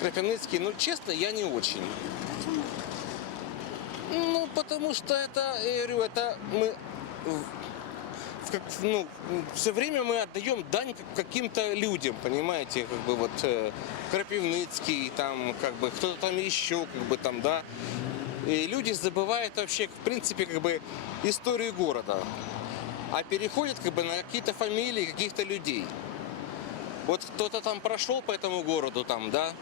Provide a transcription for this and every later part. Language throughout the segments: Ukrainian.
Крапивницкий, ну, честно, я не очень. Ну, потому что это, я говорю, это мы как- ну, все время мы отдаем дань как- каким-то людям, понимаете, как бы вот э, Крапивницкий, там, как бы кто-то там еще, как бы там, да. И люди забывают вообще, в принципе, как бы историю города, а переходят как бы на какие-то фамилии каких-то людей. Вот кто-то там прошел по этому городу, там, да,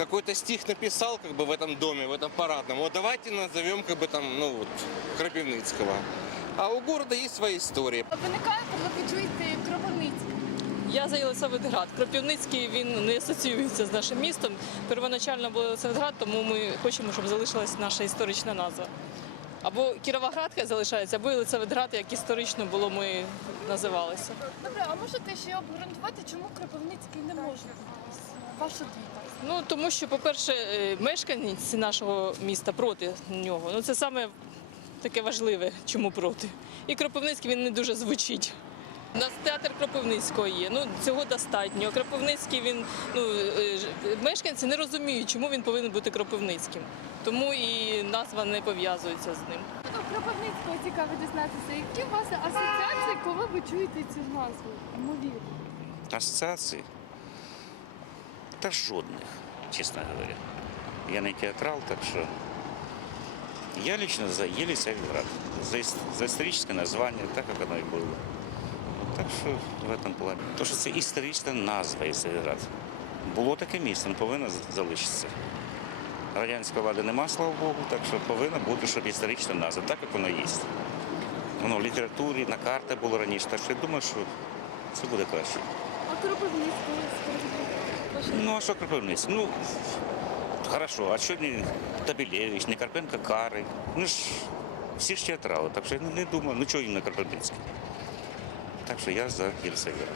какой-то стих написал как бы в этом доме, в этом парадном. Вот давайте назовем как бы там, ну вот, Крапивницкого. А у города есть своя история. Виникає, коли ви чуєте Кропивницький. Я за Єлисаветград. Кропивницький він не асоціюється з нашим містом. Первоначально був Єлисаветград, тому ми хочемо, щоб залишилась наша історична назва. Або Кіровоград хай залишається, або Єлисаветград, як історично було, ми називалися. Добре, а можете ще обґрунтувати, чому Кропивницький не може бути? Ваша думка. Ну тому що, по-перше, е, мешканці нашого міста проти нього. Ну це саме таке важливе, чому проти. І Кропивницький він не дуже звучить. У нас театр Кропивницького є. Ну цього достатньо. Кропивницький він ну е, мешканці не розуміють, чому він повинен бути Кропивницьким. Тому і назва не пов'язується з ним. Ну, Кропивницького цікаво дізнатися, які у вас асоціації, коли ви чуєте цю назву? Ймовірно. Ассоциаций? Та жодних, честно говоря. Я не театрал, так что... Я лично за Елисаветград. За, за историческое название, так как оно и было. Так що в этом плані. То, що це історична назва Єлисаветград. Було таке місце, воно повинно залишитися. Радянської влади нема, слава Богу, так що повинна бути, щоб історична назва, так як воно є. Воно в літературі, на картах було раніше, так що я думаю, що це буде краще. А ваша Ну, а що Кропивницький? Ну, хорошо, а що не Табілєвич, не Карпенко Кари? Ну ж, всі ж театрали, так що я не, думав, ну чого їм на Кропивницький? Так що я за Єлисаветград.